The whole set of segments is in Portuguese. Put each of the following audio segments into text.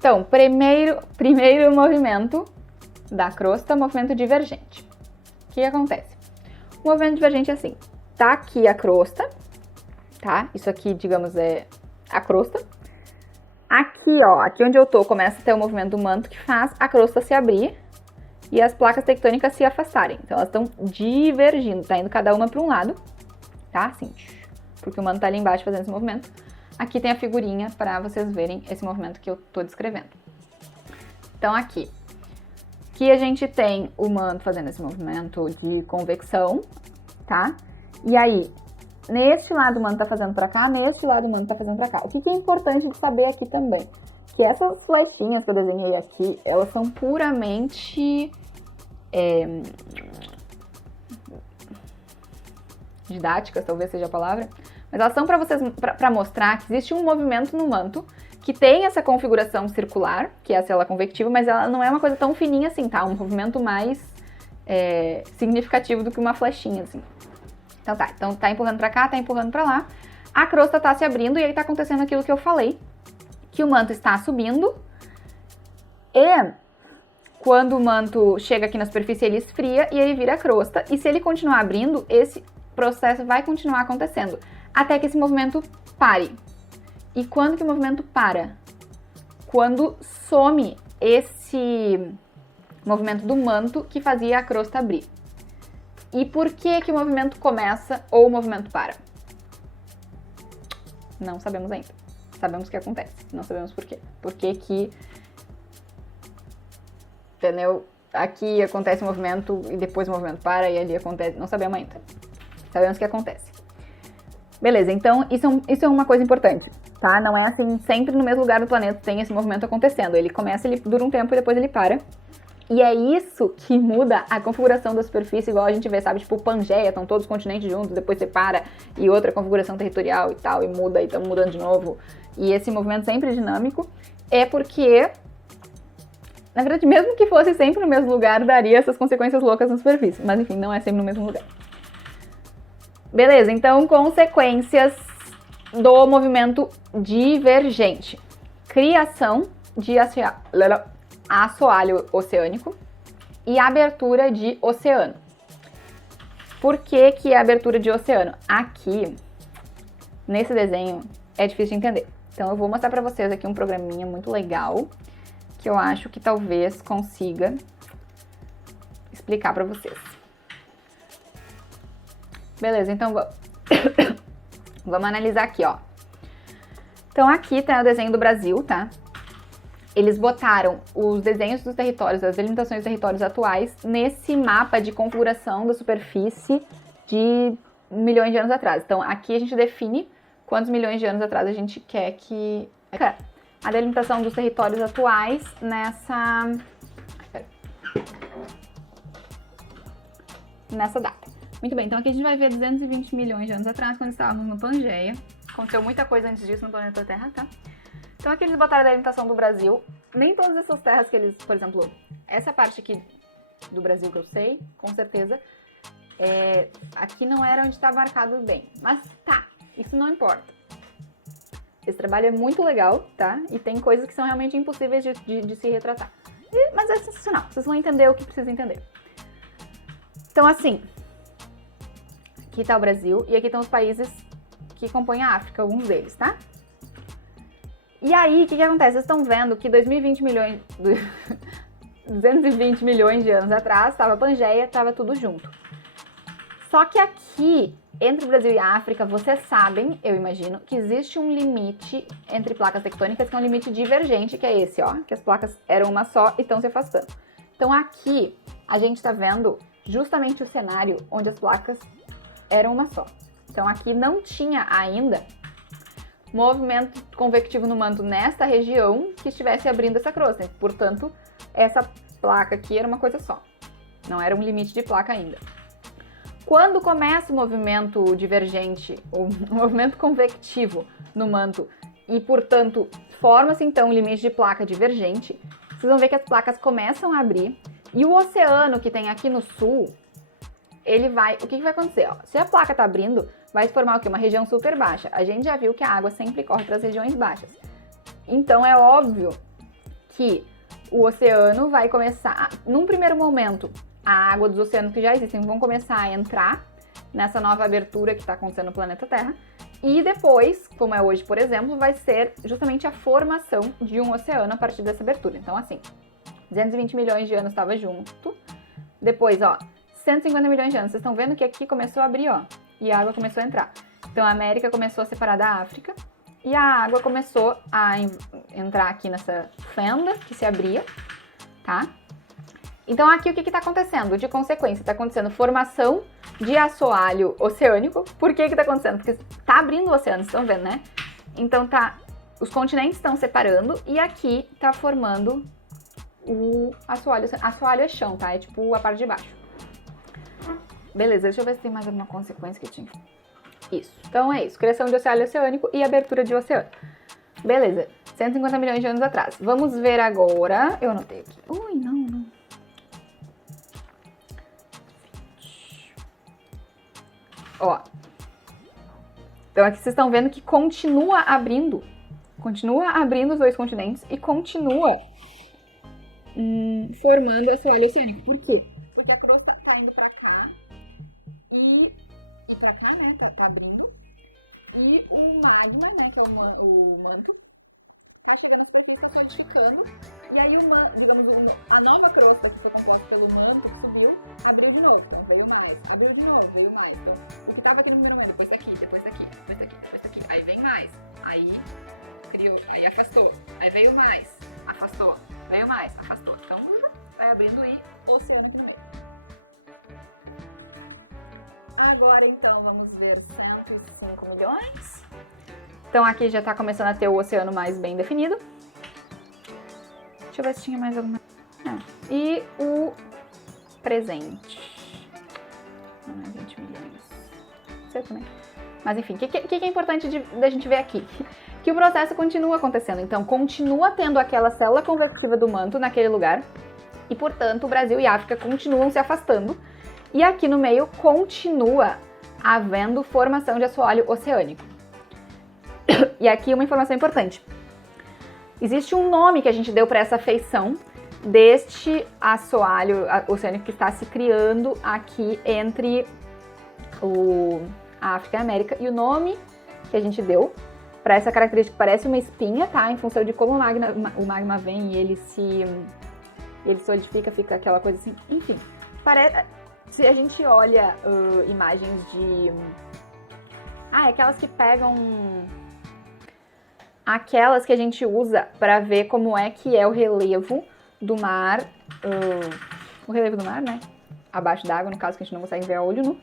Então, primeiro movimento da crosta, movimento divergente. O que acontece? O movimento divergente é assim, tá aqui a crosta, tá? Isso aqui, digamos, é a crosta. Aqui, ó, aqui onde eu tô, começa a ter o movimento do manto que faz a crosta se abrir e as placas tectônicas se afastarem. Então, elas estão divergindo, tá indo cada uma para um lado, tá? Assim, porque o manto tá ali embaixo fazendo esse movimento. Aqui tem a figurinha para vocês verem esse movimento que eu tô descrevendo. Então, aqui a gente tem o manto fazendo esse movimento de convecção, tá? E aí, neste lado o manto tá fazendo pra cá, neste lado o manto tá fazendo pra cá. O que é importante de saber aqui também? Que essas flechinhas que eu desenhei aqui, elas são puramente didáticas, talvez seja a palavra, mas elas são para mostrar que existe um movimento no manto que tem essa configuração circular, que é a célula convectiva, mas ela não é uma coisa tão fininha assim, tá? Um movimento mais significativo do que uma flechinha, assim. Então tá empurrando pra cá, tá empurrando pra lá. A crosta tá se abrindo e aí tá acontecendo aquilo que eu falei, que o manto está subindo e quando o manto chega aqui na superfície ele esfria e ele vira crosta. E se ele continuar abrindo, esse processo vai continuar acontecendo até que esse movimento pare. E quando que o movimento para? Quando some esse movimento do manto que fazia a crosta abrir. E por que que o movimento começa ou o movimento para? Não sabemos ainda. Sabemos o que acontece, não sabemos por quê. Por que que, entendeu? Aqui acontece o movimento e depois o movimento para e ali acontece, não sabemos ainda. Sabemos o que acontece. Beleza, então isso é uma coisa importante, tá? Não é assim, sempre no mesmo lugar do planeta tem esse movimento acontecendo. Ele começa, ele dura um tempo e depois ele para. E é isso que muda a configuração da superfície, igual a gente vê, sabe? Tipo, Pangeia, estão todos os continentes juntos, depois separa, e outra configuração territorial e tal, e muda, e estamos mudando de novo. E esse movimento sempre dinâmico é porque, na verdade, mesmo que fosse sempre no mesmo lugar, daria essas consequências loucas na superfície. Mas, enfim, não é sempre no mesmo lugar. Beleza, então, consequências do movimento divergente. Criação de assoalho oceânico e abertura de oceano. Por que que é abertura de oceano? Aqui, nesse desenho, é difícil de entender. Então eu vou mostrar pra vocês aqui um programinha muito legal que eu acho que talvez consiga explicar pra vocês. Beleza, então vamos analisar aqui, ó. Então aqui tá o desenho do Brasil, tá? Eles botaram os desenhos dos territórios, as delimitações dos territórios atuais nesse mapa de configuração da superfície de milhões de anos atrás. Então aqui a gente define quantos milhões de anos atrás a gente quer que... A delimitação dos territórios atuais nessa data. Muito bem, então aqui a gente vai ver 220 milhões de anos atrás, quando estávamos no Pangeia. Aconteceu muita coisa antes disso no planeta Terra, tá? Então aqui eles botaram a delimitação do Brasil. Nem todas essas terras que eles, por exemplo, essa parte aqui do Brasil que eu sei, com certeza, aqui não era onde está marcado bem. Mas tá, isso não importa. Esse trabalho é muito legal, tá? E tem coisas que são realmente impossíveis de se retratar. Mas é sensacional, vocês vão entender o que precisa entender. Então assim, aqui tá o Brasil e aqui estão os países que compõem a África, alguns deles, tá? E aí, o que acontece? Vocês estão vendo que 220 milhões... 220 milhões de anos atrás, estava a Pangeia, estava tudo junto. Só que aqui, entre o Brasil e a África, vocês sabem, eu imagino, que existe um limite entre placas tectônicas, que é um limite divergente, que é esse, ó. Que as placas eram uma só e estão se afastando. Então aqui, a gente está vendo justamente o cenário onde as placas eram uma só. Então aqui não tinha ainda movimento convectivo no manto nesta região que estivesse abrindo essa crosta. Portanto, essa placa aqui era uma coisa só. Não era um limite de placa ainda. Quando começa o movimento divergente, ou o movimento convectivo no manto, e, portanto, forma-se então um limite de placa divergente, vocês vão ver que as placas começam a abrir, e o oceano que tem aqui no sul, ele vai... O que vai acontecer? Ó, se a placa está abrindo, vai se formar o quê? Uma região super baixa. A gente já viu que a água sempre corre para as regiões baixas. Então é óbvio que o oceano vai começar, num primeiro momento, a água dos oceanos que já existem vão começar a entrar nessa nova abertura que está acontecendo no planeta Terra. E depois, como é hoje, por exemplo, vai ser justamente a formação de um oceano a partir dessa abertura. Então, assim, 220 milhões de anos estava junto. Depois, ó, 150 milhões de anos. Vocês estão vendo que aqui começou a abrir, ó, e a água começou a entrar. Então, a América começou a separar da África e a água começou a entrar aqui nessa fenda que se abria, tá? Então, aqui o que está acontecendo? De consequência, está acontecendo formação de assoalho oceânico. Por que está acontecendo? Porque está abrindo o oceano, vocês estão vendo, né? Então, os continentes estão separando e aqui está formando o assoalho. Assoalho é chão, tá? É tipo a parte de baixo. Beleza, deixa eu ver se tem mais alguma consequência que tinha. Isso. Então, é isso. Criação de assoalho oceânico e abertura de oceano. Beleza. 150 milhões de anos atrás. Vamos ver agora. Eu anotei aqui. Ui, não. Ó, então aqui vocês estão vendo que continua abrindo os dois continentes e continua formando assoalho oceânico. Por quê? Porque a crosta tá indo pra cá e pra cá, né, tá abrindo, e o magma, né, que é o manto, tá chegando pra cá, tá esticando, e aí digamos, a nova crosta que foi composta pelo manto, que subiu, abriu de novo, né, veio mais, abriu de novo, veio mais. Então, tava aqui no número 1, depois daqui, aí vem mais, aí criou, aí afastou, aí veio mais, afastou, veio mais, afastou, então vai abrindo e oceano primeiro. Agora então vamos ver os 5 milhões. Então aqui já tá começando a ter o oceano mais bem definido. Deixa eu ver se tinha mais alguma. E o presente. 20 milhões. Você também. Mas enfim, o que é importante da gente ver aqui? Que o processo continua acontecendo. Então, continua tendo aquela célula convectiva do manto naquele lugar. E, portanto, o Brasil e a África continuam se afastando. E aqui no meio continua havendo formação de assoalho oceânico. E aqui uma informação importante. Existe um nome que a gente deu para essa feição deste assoalho oceânico que está se criando aqui entre a África e a América. E o nome que a gente deu para essa característica parece uma espinha, tá? Em função de como o magma vem e ele solidifica, fica aquela coisa assim. Enfim, se a gente olha imagens de... aquelas que pegam... Aquelas que a gente usa para ver como é que é o relevo do mar. O relevo do mar, né? Abaixo d'água, no caso, que a gente não consegue ver a olho nu.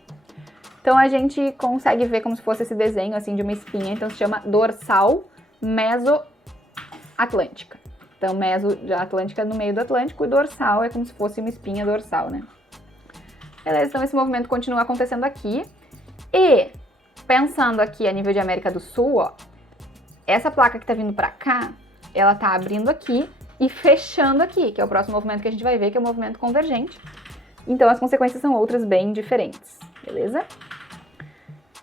Então a gente consegue ver como se fosse esse desenho assim de uma espinha. Então se chama dorsal meso-atlântica. Então meso-atlântica no meio do Atlântico e dorsal é como se fosse uma espinha dorsal, né? Beleza, então esse movimento continua acontecendo aqui. E pensando aqui a nível de América do Sul, ó, essa placa que tá vindo pra cá, ela tá abrindo aqui e fechando aqui, que é o próximo movimento que a gente vai ver, que é o movimento convergente. Então as consequências são outras bem diferentes, beleza?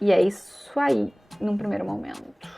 E é isso aí, num primeiro momento.